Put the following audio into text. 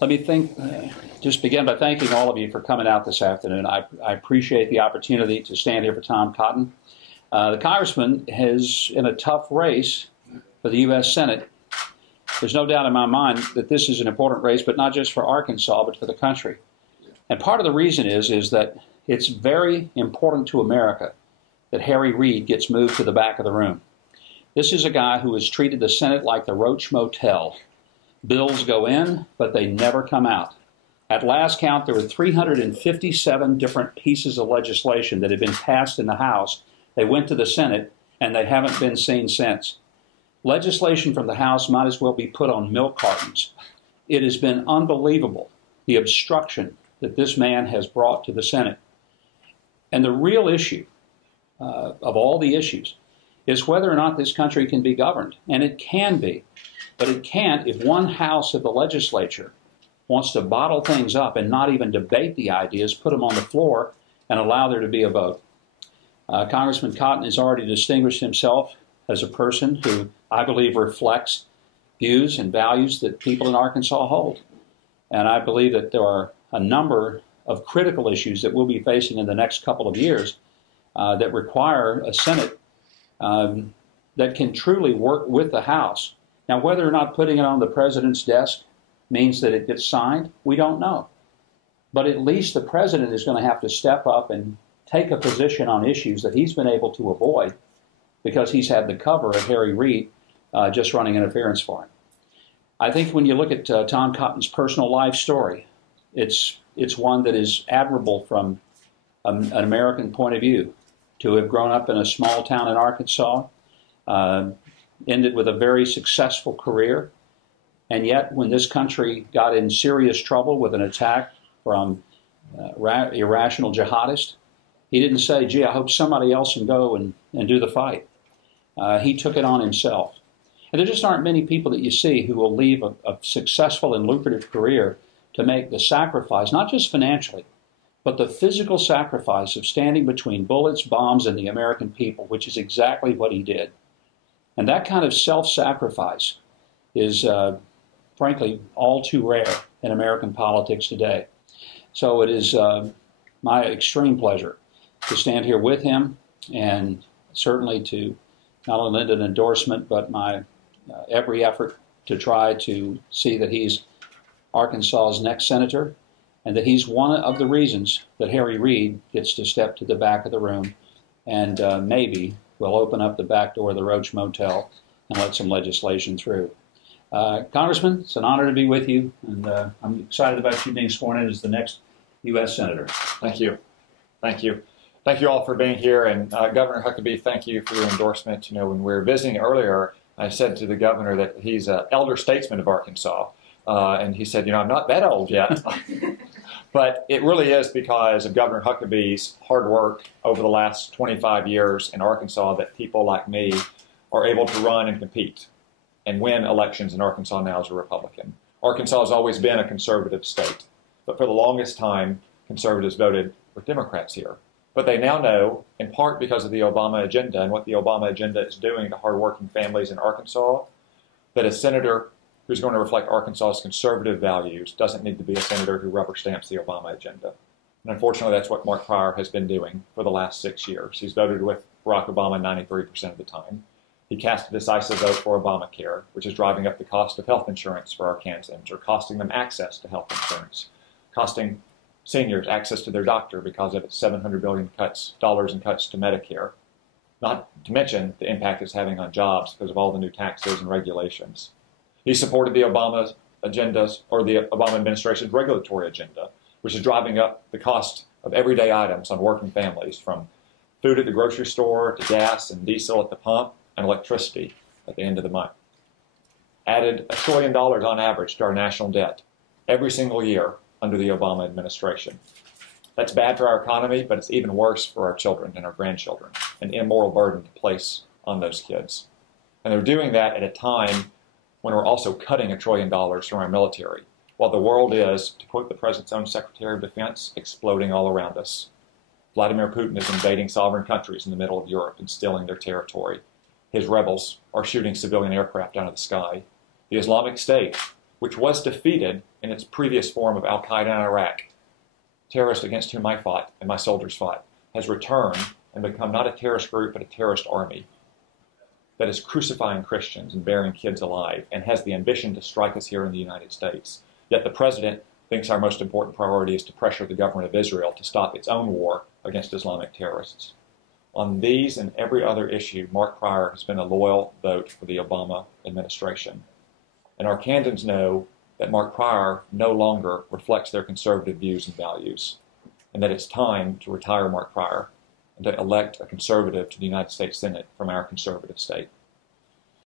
Let me just begin by thanking all of you for coming out this afternoon. I appreciate the opportunity to stand here for Tom Cotton. The congressman is in a tough race for the U.S. Senate. There's no doubt in my mind that this is an important race, but not just for Arkansas, but for the country. And part of the reason is that it's very important to America that Harry Reid gets moved to the back of the room. This is a guy who has treated the Senate like the Roach Motel. Bills go in, but they never come out. At last count, there were 357 different pieces of legislation that had been passed in the House. They went to the Senate, and they haven't been seen since. Legislation from the House might as well be put on milk cartons. It has been unbelievable, the obstruction that this man has brought to the Senate. And the real issue of all the issues is whether or not this country can be governed. And it can be. But it can't if one house of the legislature wants to bottle things up and not even debate the ideas, put them on the floor, and allow there to be a vote. Congressman Cotton has already distinguished himself as a person who I believe reflects views and values that people in Arkansas hold. And I believe that there are a number of critical issues that we'll be facing in the next couple of years that require a Senate that can truly work with the House. Now, whether or not putting it on the president's desk means that it gets signed, we don't know. But at least the president is going to have to step up and take a position on issues that he's been able to avoid because he's had the cover of Harry Reid just running interference for him. I think when you look at Tom Cotton's personal life story, it's one that is admirable from an American point of view. To have grown up in a small town in Arkansas, ended with a very successful career, and yet when this country got in serious trouble with an attack from irrational jihadists, he didn't say, gee, I hope somebody else can go and do the fight. He took it on himself. And there just aren't many people that you see who will leave a successful and lucrative career to make the sacrifice, not just financially, but the physical sacrifice of standing between bullets, bombs, and the American people, which is exactly what he did. And that kind of self-sacrifice is, frankly, all too rare in American politics today. So it is my extreme pleasure to stand here with him and certainly to not only lend an endorsement, but my every effort to try to see that he's Arkansas's next senator and that he's one of the reasons that Harry Reid gets to step to the back of the room and maybe will open up the back door of the Roach Motel and let some legislation through. Congressman, it's an honor to be with you, and I'm excited about you being sworn in as the next U.S. Senator. Thank you. Thank you. Thank you all for being here. And Governor Huckabee, thank you for your endorsement. You know, when we were visiting earlier, I said to the governor that he's an elder statesman of Arkansas. And he said, you know, I'm not that old yet. But it really is because of Governor Huckabee's hard work over the last 25 years in Arkansas that people like me are able to run and compete and win elections in Arkansas now as a Republican. Arkansas has always been a conservative state, but for the longest time, conservatives voted for Democrats here. But they now know, in part because of the Obama agenda and what the Obama agenda is doing to hardworking families in Arkansas, that a senator who's going to reflect Arkansas's conservative values doesn't need to be a senator who rubber stamps the Obama agenda. And unfortunately, that's what Mark Pryor has been doing for the last 6 years. He's voted with Barack Obama 93% of the time. He cast a decisive vote for Obamacare, which is driving up the cost of health insurance for Arkansans, or costing them access to health insurance, costing seniors access to their doctor because of its $700 billion dollars in cuts to Medicare, not to mention the impact it's having on jobs because of all the new taxes and regulations. He supported the Obama agendas, or the Obama administration's regulatory agenda, which is driving up the cost of everyday items on working families, from food at the grocery store to gas and diesel at the pump and electricity at the end of the month. Added $1 trillion on average to our national debt every single year under the Obama administration. That's bad for our economy, but it's even worse for our children and our grandchildren, an immoral burden to place on those kids. And they're doing that at a time when we're also cutting $1 trillion from our military, while the world is, to quote the President's own Secretary of Defense, exploding all around us. Vladimir Putin is invading sovereign countries in the middle of Europe and stealing their territory. His rebels are shooting civilian aircraft out of the sky. The Islamic State which was defeated in its previous form of Al-Qaeda in Iraq, terrorists against whom I fought and my soldiers fought, has returned and become not a terrorist group, but a terrorist army that is crucifying Christians and burying kids alive and has the ambition to strike us here in the United States. Yet the president thinks our most important priority is to pressure the government of Israel to stop its own war against Islamic terrorists. On these and every other issue, Mark Pryor has been a loyal vote for the Obama administration. And Arkansans know that Mark Pryor no longer reflects their conservative views and values, and that it's time to retire Mark Pryor and to elect a conservative to the United States Senate from our conservative state.